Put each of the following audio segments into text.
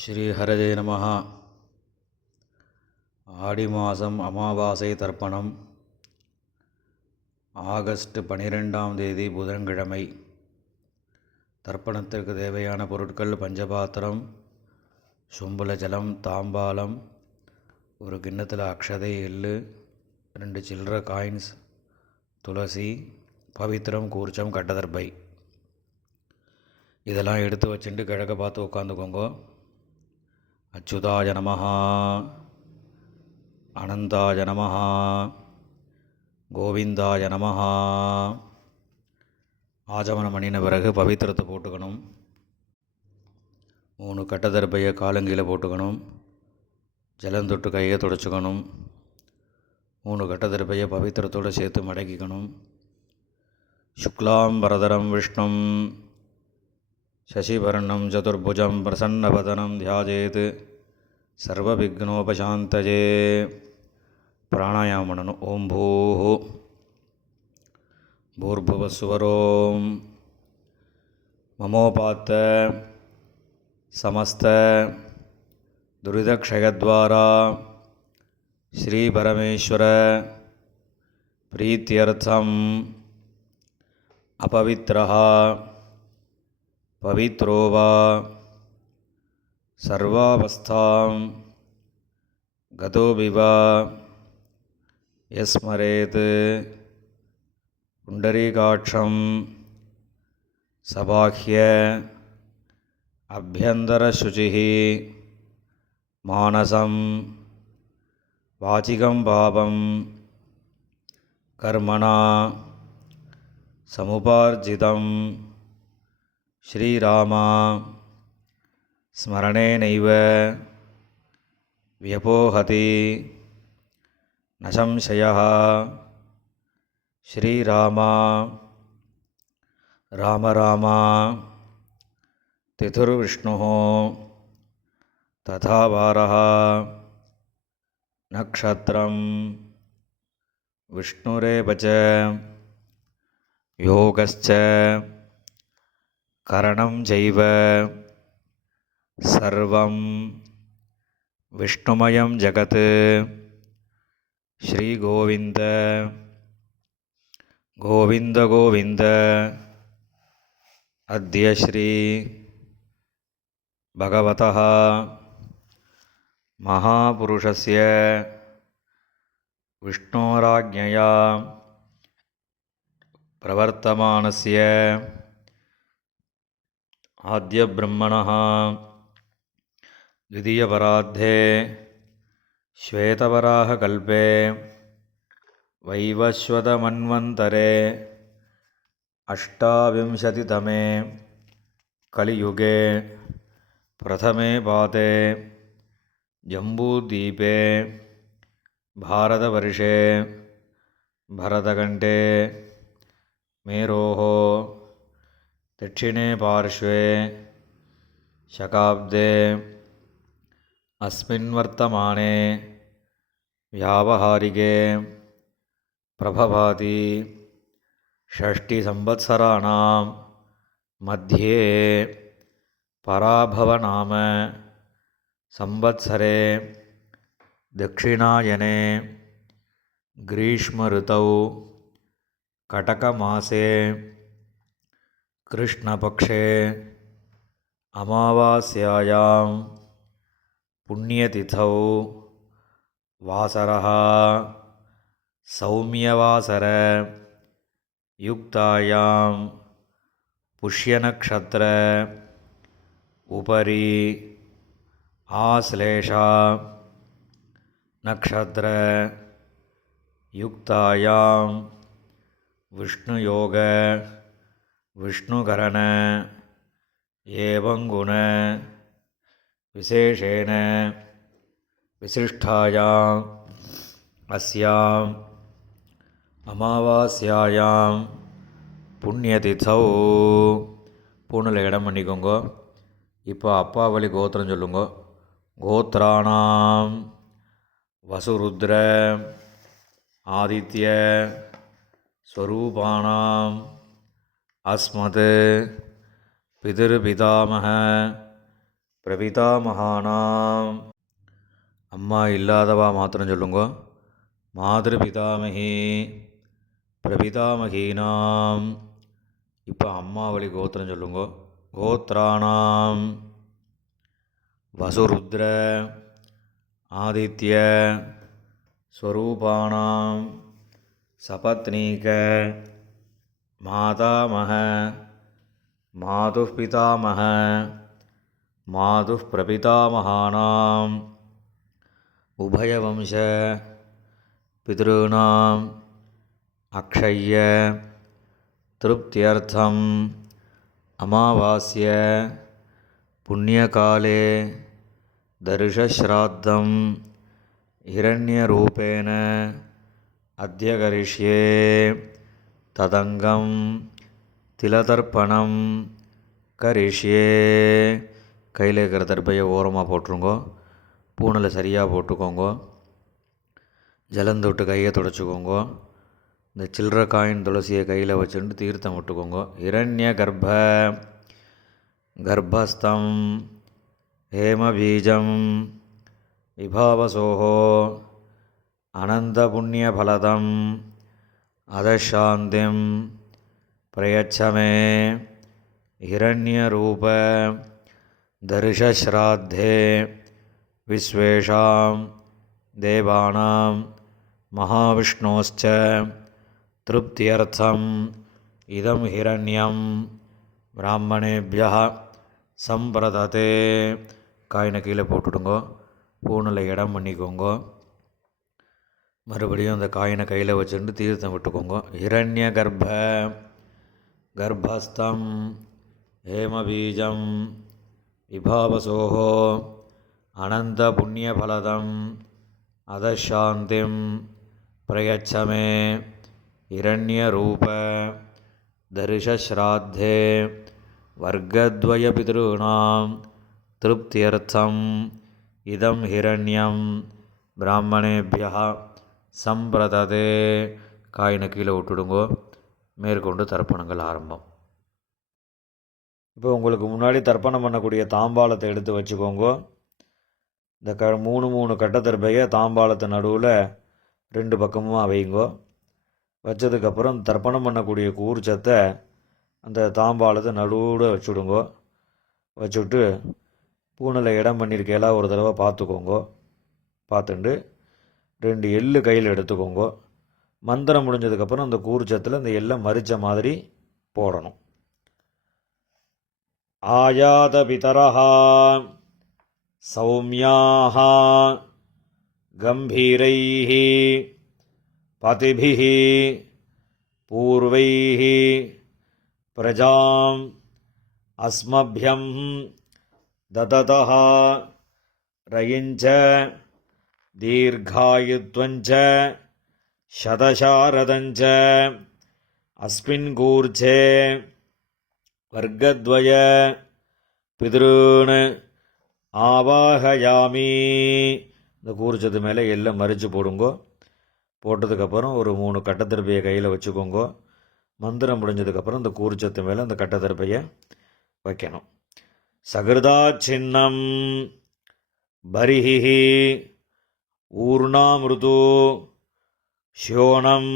ஸ்ரீஹரதே நமஹ. ஆடி மாதம் அமாவாசை தர்ப்பணம். ஆகஸ்ட் 12ஆம் தேதி புதன்கிழமை. தர்ப்பணத்திற்கு தேவையான பொருட்கள்: பஞ்சபாத்திரம், சொம்புல ஜலம், தாம்பாலம், ஒரு கிண்ணத்தில் அக்ஷதை, எள்ளு, 2 சில்லற காயின்ஸ், துளசி, பவித்திரம், கூர்ச்சம், கட்டதர்பை. இதெல்லாம் எடுத்து வச்சுட்டு கிழக்க பார்த்து உட்காந்துக்கோங்க. அச்சுதாய நமஹ, அனந்தாய நமஹ, கோவிந்தாய நமஹ. ஆஜமனம் பண்ணின பிறகு பவித்திரத்தை போட்டுக்கணும். 3 கட்டதர்பையை காலங்கியில் போட்டுக்கணும். ஜலம் தொட்டு கையை துடைச்சிக்கணும். 3 கட்டதர்பையை பவித்திரத்தோடு சேர்த்து மடக்கிக்கணும். சுக்லாம் வரதரம் விஷ்ணும் சசிவர்ணம் சதுர்புஜம் பிரசன்னவதனம் தியாஜேத் சர்வவிக்னோபசாந்தயே. பிராணாயாமம் பண்ணணும். ஓம் பூர்புவஸ்வரோம் மமோபாத்த சமஸ்த துரிதக்ஷயத்வாரா ஸ்ரீ பரமேஸ்வர பிரீத்தியர்த்தம் அபவித்ரஹ பவித்ரோ வா சர்வாவஸ்தாம் கதோபிவ யஸ்மரேத் புண்டரீகாட்சம் சபாஹ்ய அப்யந்தரசுச்சிः மானசம் வாசிகம் பாபம் கர்மணா சமுபார்ஜிதம் ஸ்ரீராமா ஸ்மரணேனைவ வியபோஹதி ந சம்சயः. ஸ்ரீராமா ராம ராமா திதுர்விஷ்ணுः ததா வாரः நக்ஷத்ரம் விஷ்ணுரேவ ச யோகஸ்ச கரணம் சைவ சர்வம் விஷ்ணுமயம் ஜகத். ஸ்ரீ கோவிந்த கோவிந்த கோவிந்த. அத்ய ஸ்ரீ பகவதः மகாபுருஷஸ்ய விஷ்ணோராஜ்ஞயா பிரவர்த்தமானஸ்ய ஆத்யப்ரம்மணः द्वितीयपरार्धे श्वेतवराहकल्पे वैवस्वतमन्वन्तरे अष्टाविंशतितमे कलियुगे प्रथमे पादे जम्बूद्वीपे भारतवर्षे भरतखण्डे मेरोः दक्षिणे पार्श्वे शकाब्दे अस्मिन् वर्तमाने व्यावहारिके प्रभभाति षष्टिसंवत्सराणां मध्ये पराभवनाम संवत्सरे दक्षिणायने ग्रीष्मऋतौ कटकमासे कृष्णपक्षे अमावास्यायां पुण्यतिथौ वासरः सौम्यवासर युक्तायां पुष्यनक्षत्र उपरि आश्लेषा नक्षत्र युक्तायां विष्णुयोग विष्णुकरण एवं गुण विशेषेण विशिष्टायाम् अस्याम् அமாவாஸ்யாயாம் புண்ணியதிதௌ. பூணில் இடம் பண்ணிக்கோங்க. இப்போ அப்பா வழி கோத்திரம் சொல்லுங்க. கோத்ராணாம் வசுருத்ர ஆதித்ய ஸ்வரூபாணாம் அஸ்மத் பிதிர்பிதாமக பிரபிதாமகானாம். அம்மா இல்லாதவா மாத்திரம் சொல்லுங்க. மாதிருபிதாமகி பிரபிதாமகீனாம். இப்போ அம்மா வழி கோத்திரம் சொல்லுங்க. கோத்ராணாம் வசுருத்ர ஆதித்ய ஸ்வரூபாணாம் சபத்னீக மாதாமக மாதுः பிதாமக மாதுः பிரபிதாமகானாம் உபயவம்ச பித்ருணாம் அக்ஷய்ய திருப்தியர்த்தம் அமாவாஸ்ய புண்ணியகாலே தர்ஷஸ்ராத்தம் ஹிரண்யரூபேண அத்ய கரிஷ்யே ததங்கம் திலதர்ப்பணம் கரிஷ்யே. கையில் இருக்கிற தர்ப்பையை ஓரமாக போட்டுருங்கோ. பூணில் சரியாக போட்டுக்கோங்க. ஜலந்து விட்டு கையை துடைச்சிக்கோங்க. இந்த சில்லற காயின் துளசியை கையில் வச்சுட்டு தீர்த்தம் விட்டுக்கோங்க. இரண்ய கர்ப்பஸ்தம் ஹேமபீஜம் விபாவசோஹோ அனந்தபுண்ணியபலதம் அதசாந்திம் பிரயச்சமே ஹிரண்யரூப தர்ஷஸ்ராத்தே விஸ்வேஷாம் தேவானாம் மகாவிஷ்ணோஸ்ச திருப்தியர்த்தம் இதம் ஹிரண்யம் பிராமணேபியः சம்பிரததே. காயினை கீழே போட்டுடுங்க. பூணில் இடம் பண்ணிக்கோங்க. மறுபடியும் அந்த காயினை கையில் வச்சுட்டு தீர்த்தம் விட்டுக்கோங்க. ஹிரண்ய கர்ப்பஸ்தம் ஹேமபீஜம் விபாவசோஹோ அனந்த புண்ணியபலதம் அதசாந்திம் பிரயச்சமே ஹிரண்யரூப தர்ஷஸ்ராத்தே வர்க்கத்வய பித்ருணாம் திருப்தியர்த்தம் இதம் ஹிரண்யம் பிராமணேபியः சம்பிரததே. காயினை கீழே விட்டுடுங்கோ. மேற்கொண்டு தர்ப்பணங்கள் ஆரம்பம். இப்போ உங்களுக்கு முன்னாடி தர்ப்பணம் பண்ணக்கூடிய தாம்பாளத்தை எடுத்து வச்சுக்கோங்க. இந்த மூணு கட்டத்தர்பையை தாம்பாளத்து நடுவில் 2 பக்கமும் வைங்கோ. வச்சதுக்கப்புறம் தர்ப்பணம் பண்ணக்கூடிய கூர்ச்சத்தை அந்த தாம்பாளத்தை நடுவில் வச்சுடுங்கோ. வச்சுட்டு பூணில் இடம் பண்ணியிருக்கையெல்லாம் ஒரு தடவை பார்த்துக்கோங்க. பார்த்துட்டு 2 எள்ளு கையில் எடுத்துக்கோங்க. மந்திரம் முடிஞ்சதுக்கப்புறம் அந்த கூர்ச்சத்தில் அந்த எல்லை மறித்த மாதிரி போடணும். ஆயாத பிதரஹா சௌமியாக கம்பீரைः பதிபிः பூர்வைः பிரஜாம் அஸ்மப்யம் தததः ரயிஞ்ச தீர்காயுத்வஞ்ச சதசாரதஞ்ச அஸ்மின் கூர்ச்சே வர்க்கத்வய பித்ருன் ஆவாஹயாமி. இந்த கூர்ச்சத்து மேலே எல்லாம் மறித்து போடுங்கோ. போட்டதுக்கப்புறம் ஒரு 3 கட்டத்திருப்பையை கையில் வச்சுக்கோங்க. மந்திரம் முடிஞ்சதுக்கப்புறம் இந்த கூர்ச்சத்து மேலே அந்த கட்டத்திருப்பையை வைக்கணும். சகிருதா சின்னம் பரிஹி ஊர்ணாமிருது ஷோணம்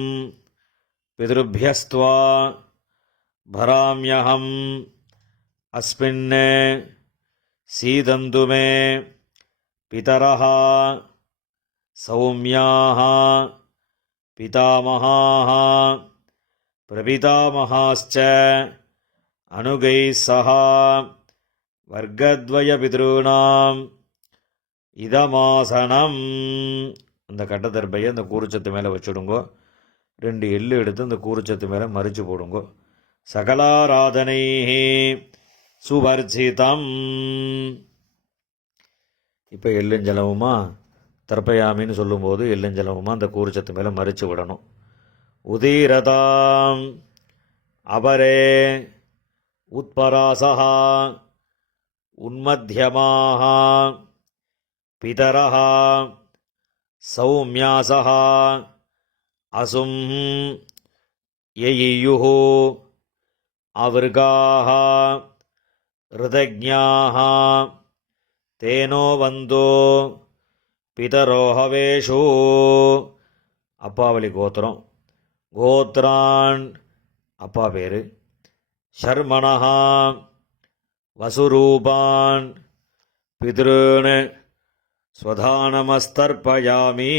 பித்ருபியஸ்த்வா பராம்யஹம் அஸ்மின் சீதந்து மே பிதரஹ சௌமியாஹ பிதாமஹாஹ பிரபிதாமஹாஸ்ச அனுகைः சஹ வர்க்கத்வய பித்ருணாம் இதமாசனம். அந்த கட்டத்தர்பையை அந்த கூர்ச்சத்து மேலே வச்சுடுங்கோ. 2 எள்ளு எடுத்து அந்த கூர்ச்சத்து மேலே மறித்து போடுங்கோ. சகலாராதனை சுவர்ஜிதம். இப்போ எள்ளுஞ்சலமுமா தர்ப்பயாமின்னு சொல்லும்போது எள்ளுஞ்சலமுமா அந்த கூர்ச்சத்து மேலே மறித்து விடணும். உதீரதாம் அபரே உத்பராசஹ உன்மத்யமாக பிதரஹ சௌமியாசஹ அசும் யயியுः அவர்காः ருதஜ்ஞாः தேனோ வந்தோ பிதரோஹவேஷு. அப்பாவளி கோத்திரம். கோத்ரான் அப்பா பேர். ஷர்மணஹா வசுரூபான் பித்ருன் ஸ்வதானமஸ்தர்ப்பயாமி.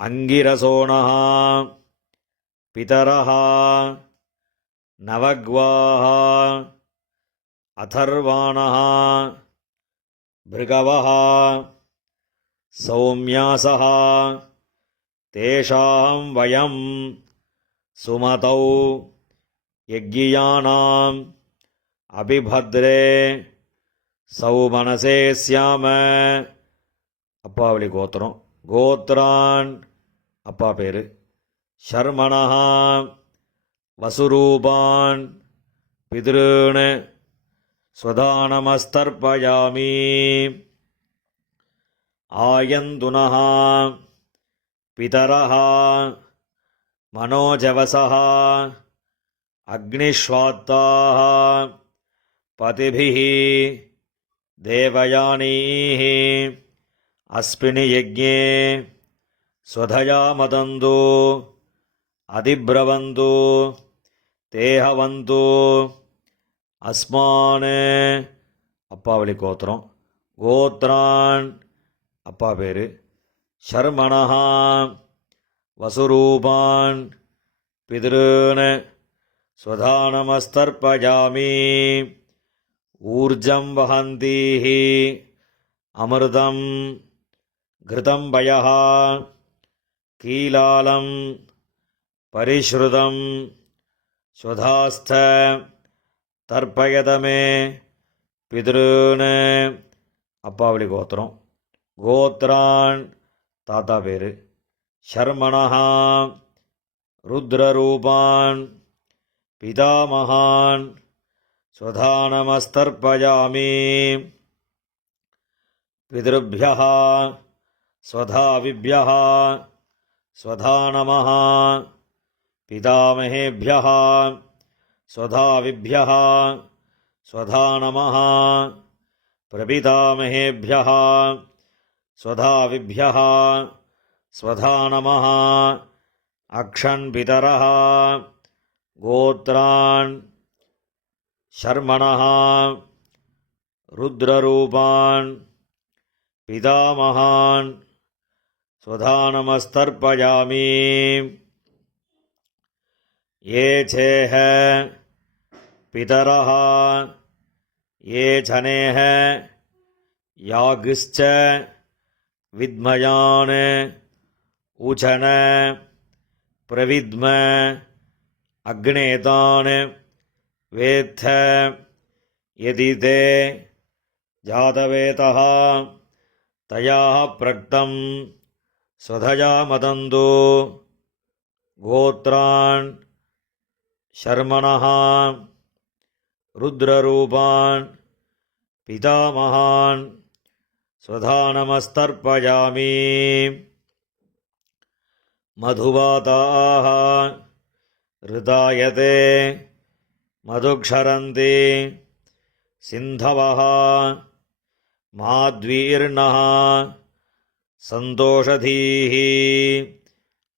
அங்கிரசோணஹ பிதரஹ நவக்வாஹ அதர்வாணஹ பிருகவஹ சௌம்யாசஹ தேஷாம் வயம் சுமதௌ யக்ஞியானாம் அபிபத்ரே சௌமனசே ஸ்யாம. அப்பாவளி கோத்திரம். கோத்ரான் அப்பா பேர். ஷர்மணஹா வசுரூபான் பித்ருன் ஸ்வதானமஸ்தர்ப்பயாமி. ஆயந்துனஹ பிதரஹ மனோஜவசஹ அக்னிஷ்வாத்தாஹ பதிபிஹ தேவயானீஹ அஸ்மினி யஜ்ஞே ஸ்வதயா மதந்து அதிப்ரவந்து தேஹவந்து அஸ்மான். அப்பாவளி கோத்திரம். கோத்ரான் அப்பா பேர். ஷர்மணஹா வசுரூபான் பித்ருன் ஸ்வதானமஸ்தர்ப்பயாமி. ஊர்ஜம் வஹந்தீஹ அமிர்தம் கிருதம் பயஹ கீலாலம் பரிஷ்ருதம் ஸ்வதாஸ்த தர்ப்பயதமே பித்ருன். அப்பாவளி கோத்திரம். கோத்ரான் தாத்தா பேர். ஷர்மணஹா ருத்ரரூபான் பிதாமகான் ஸ்வதானமஸ்தர்ப்பயாமி. பித்ருப்யஹ ஸ்வதாவிப்யஹ ஸ்வதானமஹ பிதாமகேப்யஹ ஸ்வதாவிப்யஹ ஸ்வதானமஹ பிரபிதாமகேப்யஹ ஸ்வதாவிப்யஹ ஸ்வதானமஹ அக்ஷன் பிதரஹ. கோத்ரான் ஷர்மணஹ ருத்ரரூபான் பிதாமகான் ஸ்வதானமஸ்தர்ப்பயாமி. ये चेह पितरः ये जनेह यागश्च विद्मयान् उचन प्रविद्म अग्नेतान् वेत्थ यदि ते जातवेतः तया प्रक्तं स्वधया मदन्तु. गोत्रान् ஷர்மணஹ ருத்ரரூபான் பிதாமகான் ஸ்வதானமஸ்தர்ப்பயாமி. மதுவாதாஹ ரிதாயதே மதுக்ஷரந்தி சிந்தவஹ மாத்வீர்ணஹ சந்தோஷதீஹி.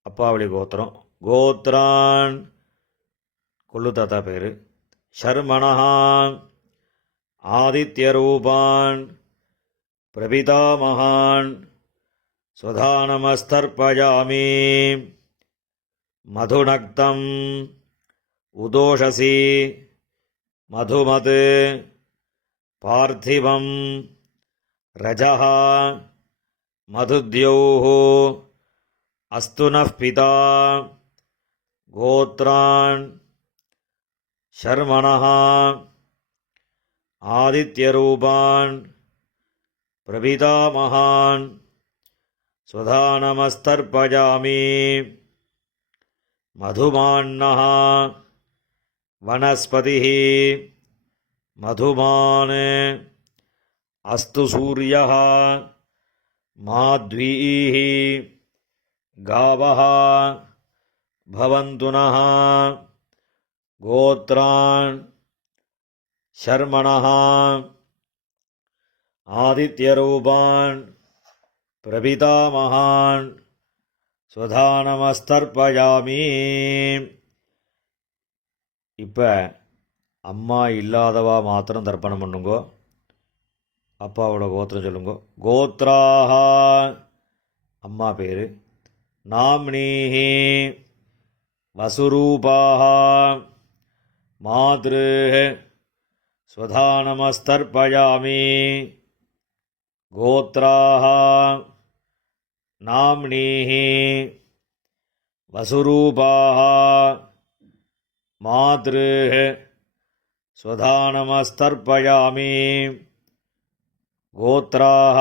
அப்பாவளி கோத்திரம். கோத்ரான் கொள்ளு தாத்தா பேர். ஷர்மணஹா ஆதித்யரூபான் பிரபிதாமகான் ஸ்வதானமஸ்தர்ப்பயாமி. மதுநக்தம் உதோஷசி மதுமத் பார்த்திவம் ரஜஹ மதுத்யௌஹ அஸ்துனः பிதா. கோத்ரான் ஷர்மணஹ ஆதித்யரூபான் பிரபிதாமகான் ஸ்வதானமஸ்தர்ப்பயாமி. மதுமான்னஹ வனஸ்பதிः மதுமான் அஸ்து சூரியः மாத்வீः காவः பவந்து நः. கோத்ரான் ஷர்மணஹ ஆதித்யரூபான் பிரபிதாமகான் ஸ்வதானமஸ்தர்ப்பயாமி. இப்போ அம்மா இல்லாதவா மாத்திரம் தர்ப்பணம் பண்ணுங்கோ. அப்பாவோட கோத்திரம் சொல்லுங்கோ. கோத்ராஹ அம்மா பேர். நாம்னீஹி வசுரூபாஹ மாத்ருஹ் ஸ்வதானமஸ்தர்ப்பயாமி. கோத்ராஹ நாம்னீஹி வசுரூபாஹ மாத்ருஹ் ஸ்வதானமஸ்தர்ப்பயாமி. கோத்ராஹ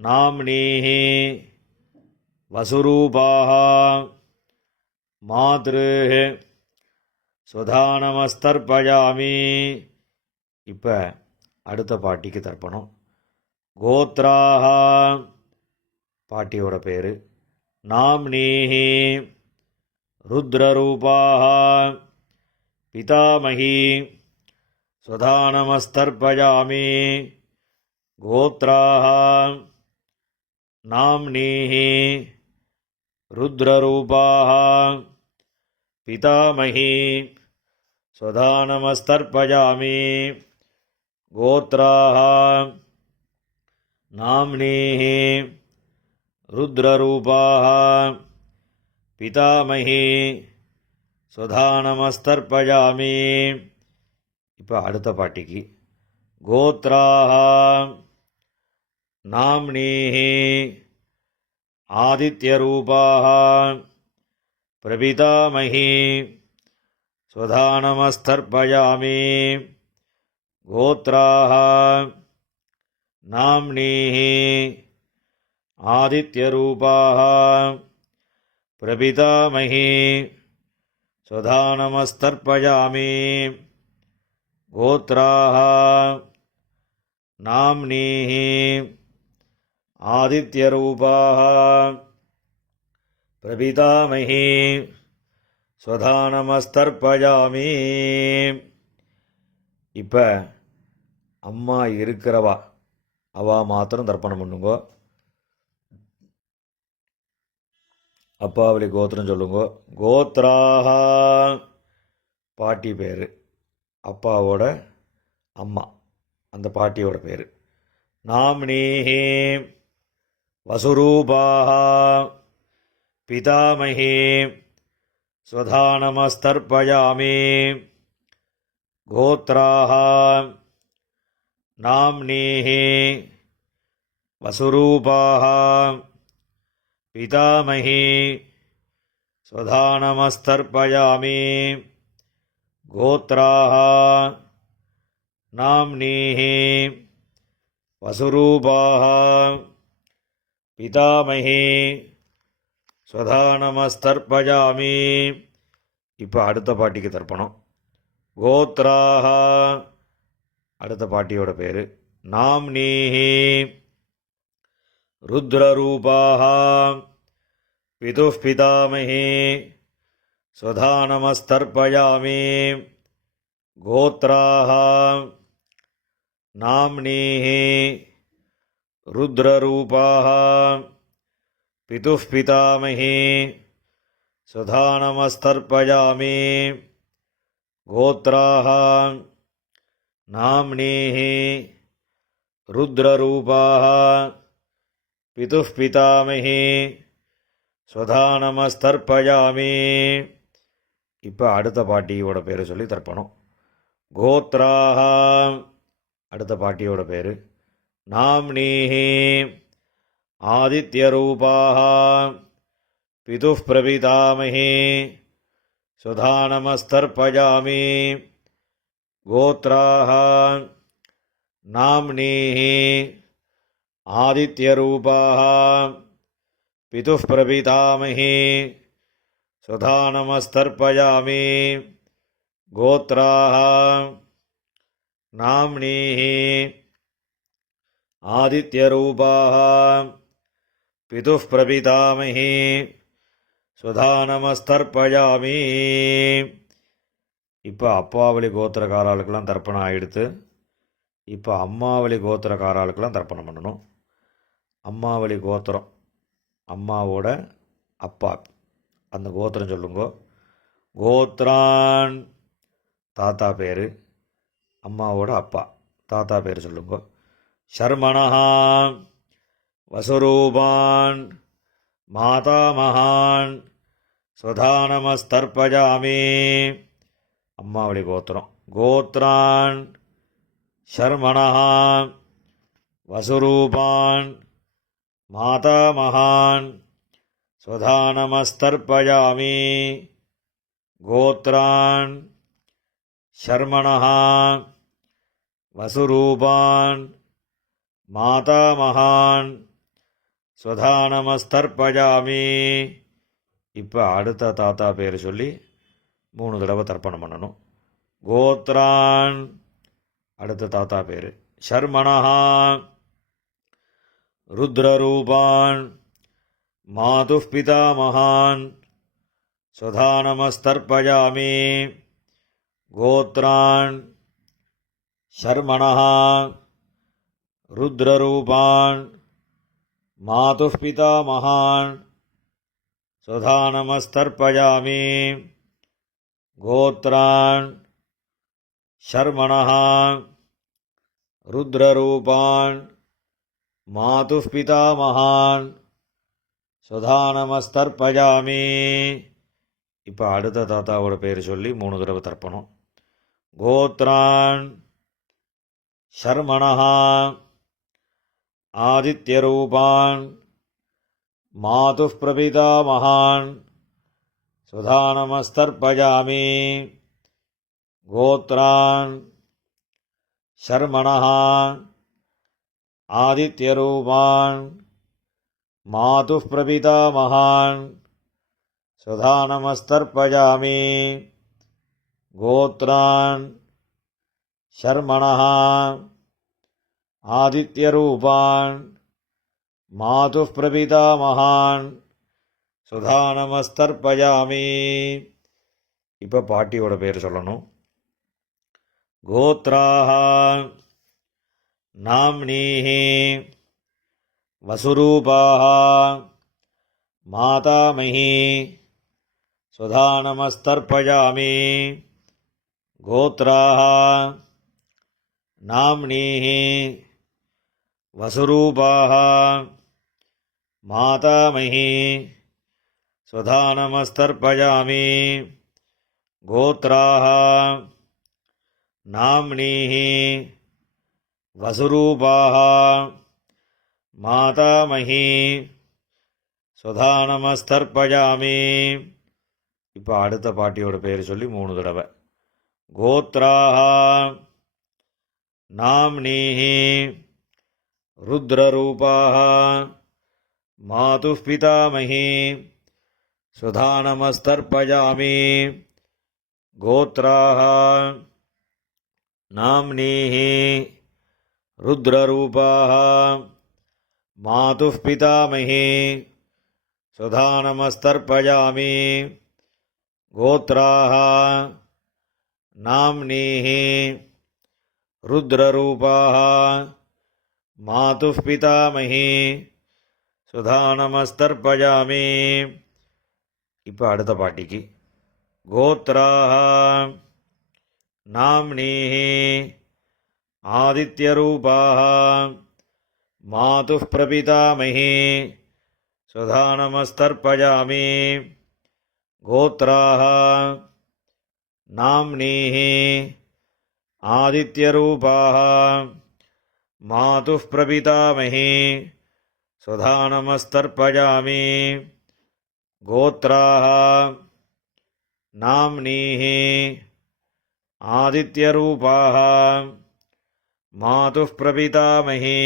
நாம்னீஹி வசுரூபாஹ மாத்ருஹ் ஸ்வதானமஸ்தர்ப்பயாமி. இப்போ அடுத்த பாட்டிக்கு தர்ப்பணம். கோத்ராஹ பாட்டியோட பேர். நாம்னீஹி ருத்ரரூபாஹ பிதாமகி ஸ்வதானமஸ்தர்ப்பயாமி. கோத்ராஹ நாம்னீஹி ருத்ரரூபாஹ பிதாமகி ஸ்வதானமஸ்தர்ப்பயாமி. கோத்ராஹ நாம்னீஹி ருத்ரரூபாஹ பிதாமகி ஸ்வதானமஸ்தர்ப்பயாமி. இப்போ அடுத்த பாட்டிக்கு. கோத்ராஹ நாம்னீஹி ஆதித்யரூபாஹ பிரபிதாமகி ஸ்வதானமஸ்தர்ப்பயாமி. கோத்ராஹ நாம்னீஹி ஆதித்யரூபாஹ பிரபிதாமகி ஸ்வதானமஸ்தர்ப்பயாமி. கோத்ராஹ நாம்னீஹி ஆதித்யரூபாஹ பிரபிதாமகி ஸ்வதானமஸ்தர்ப்பயாமி. இப்போ அம்மா இருக்கிறவா அவா மாத்திரம் தர்ப்பணம் பண்ணுங்கோ. அப்பாவளி கோத்திரம் சொல்லுங்கோ. கோத்ராஹ பாட்டி பேர். அப்பாவோட அம்மா அந்த பாட்டியோட பேர். நாம்னீஹி வசுரூபாஹ பிதாமகி ஸ்வதானமஸ்தர்ப்பயாமி. கோத்ராஹ நாம்னீஹி வசுரூபாஹ பிதாமகி ஸ்வதானமஸ்தர்ப்பயாமி. கோத்ராஹ நாம்னீஹி வசுரூபாஹ பிதாமகி ஸ்வதானமஸ்தர்ப்பயாமி. இப்போ அடுத்த பாட்டிக்கு தர்ப்பணம். கோத்ராஹ அடுத்த பாட்டியோட பேர். நாம்னீஹி ருத்ரரூபாஹ பிதுஃப் பிதாமகி ஸ்வதானமஸ்தர்ப்பயாமி. கோத்ராஹ நாம்னீஹி ருத்ரரூபாஹ பிதுஃப் பிதாமகி ஸ்வதானமஸ்தர்ப்பயாமி. கோத்ராஹ நாம்னீஹி ருத்ரரூபாஹ பிதுஃப் பிதாமகி ஸ்வதானமஸ்தர்ப்பயாமி. இப்போ அடுத்த பாட்டியோட பேர் சொல்லி தர்ப்பணம். கோத்ராஹ அடுத்த பாட்டியோட பேர். நாம்னீஹி ஆதித்யரூபாஹ பிதுஃப் பிரபிதாமகி ஸ்வதானமஸ்தர்ப்பயாமி. கோத்ராஹ நாம்னீஹி ஆதித்யரூபாஹ பிதுஃப் பிரபிதாமகி ஸ்வதானமஸ்தர்ப்பயாமி. கோத்ராஹ நாம்னீஹி ஆதித்யரூபாஹ பிதுஃப் பிரபிதாமகி ஸ்வதானமஸ்தர்ப்பயாமி. இப்போ அப்பாவளி கோத்திரக்காரர்களுக்கெல்லாம் தர்ப்பணம் ஆகிடுத்து. இப்போ அம்மாவளி கோத்திரக்காராளுக்கெல்லாம் தர்ப்பணம் பண்ணணும். அம்மாவளி கோத்திரம், அம்மாவோட அப்பா, அந்த கோத்திரம் சொல்லுங்க. கோத்ரான் தாத்தா பேர், அம்மாவோட அப்பா தாத்தா பேர் சொல்லுங்க. ஷர்மணஹா வசுரூபான் மாதாமகான் ஸ்வதானமஸ்தர்ப்பஜாமி. அம்மாவளி கோத்திரம். கோத்ரான் ஷர்மணஹா வசுரூபான் மாதாமகான் ஸ்வதானமஸ்தர்ப்பஜாமி. கோத்ரான் ஷர்மணஹா வசுரூபான் மாதாமகான் ஸ்வதானமஸ்தர்ப்பஜாமி. இப்போ அடுத்த தாத்தா பேர் சொல்லி 3 தடவை தர்ப்பணம் பண்ணணும். கோத்ரான் அடுத்த தாத்தா பேர். ஷர்மணஹா ருத்ரரூபான் மாதுப் பிதாமகான் ஸ்வதானமஸ்தர்ப்பஜாமி. கோத்ரான் ஷர்மணஹா ருத்ரரூபான் மாதுப் பிதாமகான் ஸ்வதானமஸ்தர்ப்பஜாமி. கோத்ரான் ஷர்மணஹா ருத்ரரூபான் மாதுப் பிதாமகான் ஸ்வதானமஸ்தர்ப்பஜாமி. இப்போ அடுத்த தாத்தாவோட பேர் சொல்லி 3 தடவை தர்ப்பணம். கோத்ரான் ஷர்மணஹா ஆதித்யரூபான் மாதுப் பிரபிதாமகான் ஸ்வதானமஸ்தர்ப்பஜாமி. கோத்ரான் ஷர்மணஹா ஆதித்யரூபான் மாதுப் பிரபிதாமகான் ஸ்வதானமஸ்தர்ப்பஜாமி. கோத்ரான் ஷர்மணஹா ஆதித்யரூபான் மாதுப் பிரபிதாமகான் ஸ்வதானமஸ்தர்ப்பஜாமி. இப்போ பாட்டியோட பேர் சொல்லணும். கோத்ராஹ நாம்னீஹி வசுரூபாஹ மாதாமஹி ஸ்வதானமஸ்தர்ப்பஜாமி. கோத்ராஹ நாம்னீஹி வசுரூபாஹ மாதாமஹி ஸ்வதானமஸ்தர்ப்பஜாமி. கோத்ராஹ நாம்னீஹி வசுரூபாஹ மாதாமஹி ஸ்வதானமஸ்தர்ப்பஜாமி. இப்போ அடுத்த பாட்டியோட பேர் சொல்லி 3 தடவை. கோத்ராஹ நாம்னீஹி ருத்ரரூபாஹ மாதுப் பிதாமஹி ஸ்வதானமஸ்தர்ப்பஜாமி. கோத்ராஹ நாம்னீஹி ருத்ரரூபாஹ மாதுப் பிதாமஹி ஸ்வதானமஸ்தர்ப்பஜாமி. கோத்ராஹ நாம்னீஹி ருத்ரரூபாஹ மாதுப் பிதாமஹி ஸ்வதானமஸ்தர்ப்பஜாமி. இப்போ அடுத்த பாட்டிக்கு. கோத்ராஹ நாம்னீஹி ஆதித்யரூபாஹ மாதுப் பிரபிதாமஹி ஸ்வதானமஸ்தர்ப்பஜாமி. கோத்ராஹ நாம்னீஹி ஆதித்யரூபாஹ மாதுப் பிரபிதாமஹி ஸ்வதானமஸ்தர்ப்பஜாமி. கோத்ராஹ நாம்னீஹி ஆதித்யரூபாஹ மாதுப் பிரபிதாமஹி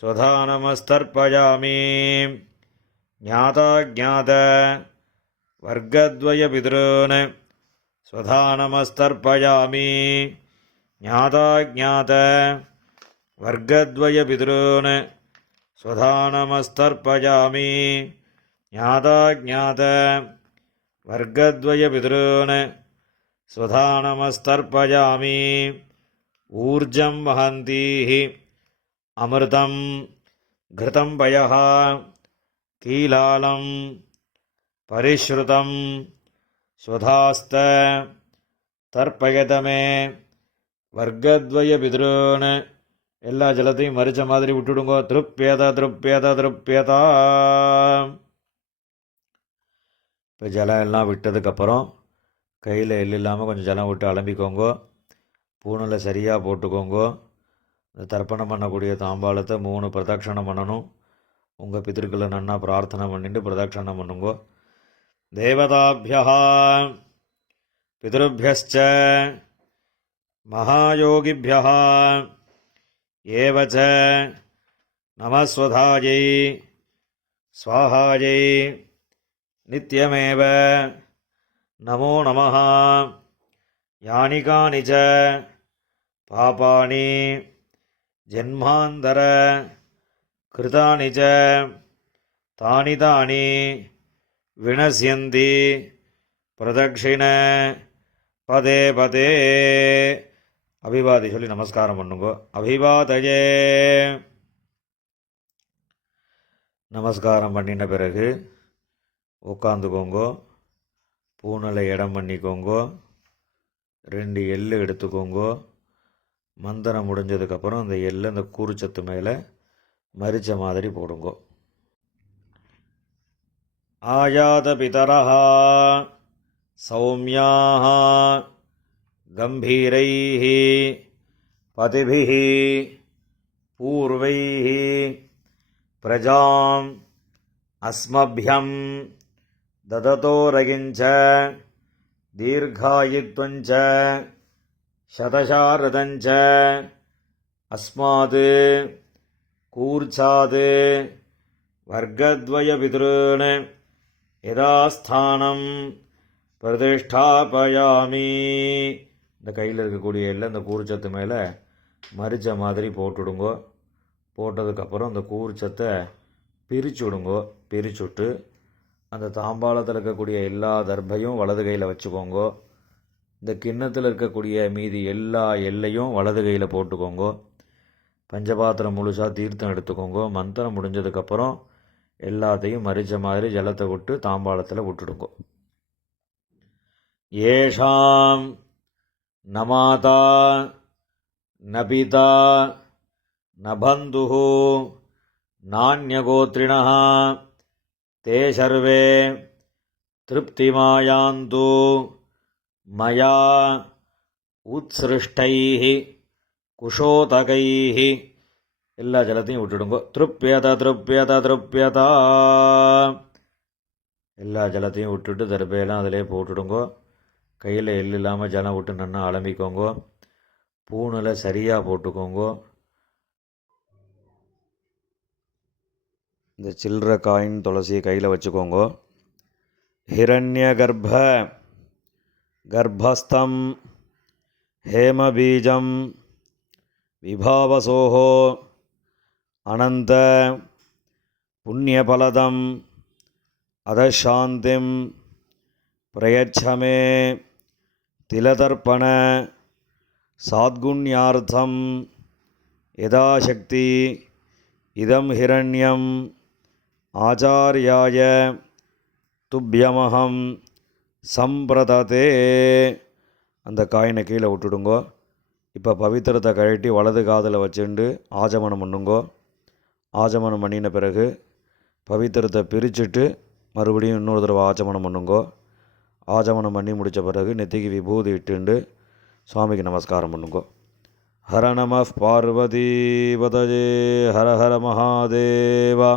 ஸ்வதானமஸ்தர்ப்பஜாமி. ஞாதாஜ்ஞாத வர்க்கத்வய பித்ருன் ஸ்வதானமஸ்தர்ப்பஜாமி. ஞாதாஜ்ஞாத வர்க்கத்வய பித்ருன் ஸ்வதானமஸ்தர்ப்பஜாமி. ஞாதாஜ்ஞாத வர்க்கத்வய பித்ருன் ஸ்வதானமஸ்தர்ப்பஜாமி. ஊர்ஜம் வஹந்தீஹி அமிர்தம் கிருதம் பயः கீலாலம் பரிஷ்ருதம் ஸ்வதாஸ்த தர்ப்பயதமே வர்க்கத்வய பிதுரோன்னு எல்லா ஜலத்தையும் மறிச்ச மாதிரி விட்டுடுங்கோ. திருப்பியதா திருப்பியதா திருப்பியதா. இப்போ ஜலம் எல்லாம் விட்டதுக்கப்புறம் கையில் எள்ளு இல்லாமல் கொஞ்சம் ஜலம் விட்டு அலம்பிக்கோங்கோ. பூணில் சரியாக போட்டுக்கோங்கோ. இந்த தர்ப்பணம் பண்ணக்கூடிய தாம்பாளத்தை 3 பிரதட்சணம் பண்ணணும். உங்கள் பிதர்களை நன்னா பிரார்த்தனை பண்ணிட்டு பிரதட்சணம் பண்ணுங்கோ. தேவதாபியா பிதృभ्यश्च மகாயோகிभ्यः ஏவச்ச நமஸ்வதாயை ஸ்வாஹாயை நித்யமேவ நமோ நமः. யானி கானி ச பாபானி ஜன்மாந்தர கிருதானி ச தானி தானி வினஸ்யந்தி பிரதக்ஷிண பதே பதே. அபிவாதி சொல்லி நமஸ்காரம் பண்ணுங்கோ. அபிவாதயே. நமஸ்காரம் பண்ணின பிறகு உட்காந்துக்கோங்கோ. பூனலை இடம் பண்ணிக்கோங்கோ. 2 எள்ளு எடுத்துக்கோங்கோ. மந்திரம் முடிஞ்சதுக்கப்புறம் அந்த எள்ளு அந்த கூறுச்சத்து மேலே மரிச்ச மாதிரி போடுங்கோ. ஆயாத பிதரஹ சௌமியாஹ கம்பீரைஹ பதிபிஹ பூர்வைஹ பிரஜாம் அஸ்மப்யம் தததோரகிஞ்ச தீர்காயுத்வஞ்ச சதசாரதஞ்ச அஸ்மாத் கூர்ச்சாத் வர்க்கத்வய பிதுருன் யதாஸ்தானம் பிரதிஷ்டாபயாமி. இந்த கையில் இருக்கக்கூடிய எல்லாம் இந்த கூர்ச்சத்து மேலே மரிச்ச மாதிரி போட்டுடுங்கோ. போட்டதுக்கப்புறம் அந்த கூர்ச்சத்தை பிரித்து விடுங்கோ. பிரிச்சுட்டு அந்த தாம்பாளத்தில் இருக்கக்கூடிய எல்லா தர்பையும் வலது கையில் வச்சுக்கோங்கோ. இந்த கிண்ணத்தில் இருக்கக்கூடிய மீதி எல்லா எல்லையும் வலது கையில் போட்டுக்கோங்கோ. பஞ்சபாத்திரம் முழுசாக தீர்த்தம் எடுத்துக்கோங்கோ. மந்திரம் முடிஞ்சதுக்கப்புறம் எல்லாத்தையும் மரிச்ச மாதிரி ஜலத்தை விட்டு தாம்பாளத்தில் விட்டுடுங்கோ. ஏஷாம் நமாதா நபிதா நபந்துஹு நான்யகோத்ரிணः தே சர்வே திருப்திமாயாந்து மயா உத்ஸ்ருஷ்டைः குஷோதகைः. எல்லா ஜலத்தையும் விட்டுடுங்கோ. திருப்பியதா திருப்பியதா திருப்பியதா. எல்லா ஜலத்தையும் விட்டுட்டு தர்பையெல்லாம் அதிலே போட்டுடுங்கோ. கையில் எள்ளு இல்லாமல் ஜலம் விட்டு நன்னா அலம்பிக்கோங்கோ. பூணில் சரியாக போட்டுக்கோங்கோ. இந்த சில்லற காயின் துளசியை கையில் வச்சுக்கோங்கோ. ஹிரண்ய கர்ப்பஸ்தம் ஹேமபீஜம் விபாவசோஹோ அனந்த புண்ணியபலதம் அதசாந்திம் பிரயச்சமே திலதர்ப்பண சாத்குண்யார்த்தம் யதாசக்தி இதம் ஹிரண்யம் ஆச்சார்யாய துப்யமஹம் சம்பிரததே. அந்த காயினை கீழே விட்டுடுங்கோ. இப்போ பவித்திரத்தை கழட்டி வலது காதில் வச்சுண்டு ஆஜமனம் பண்ணுங்கோ. ஆஜமனம் பண்ணின பிறகு பவித்திரத்தை பிரிச்சுட்டு மறுபடியும் இன்னொரு தடவை ஆச்சமனம் பண்ணுங்கோ. ஆச்சமனம் பண்ணி முடித்த பிறகு நெத்திக்கு விபூதி இட்டுண்டு சுவாமிக்கு நமஸ்காரம் பண்ணுங்கோ. ஹர நம பார்வதி பதஜே ஹர ஹர மகாதேவா.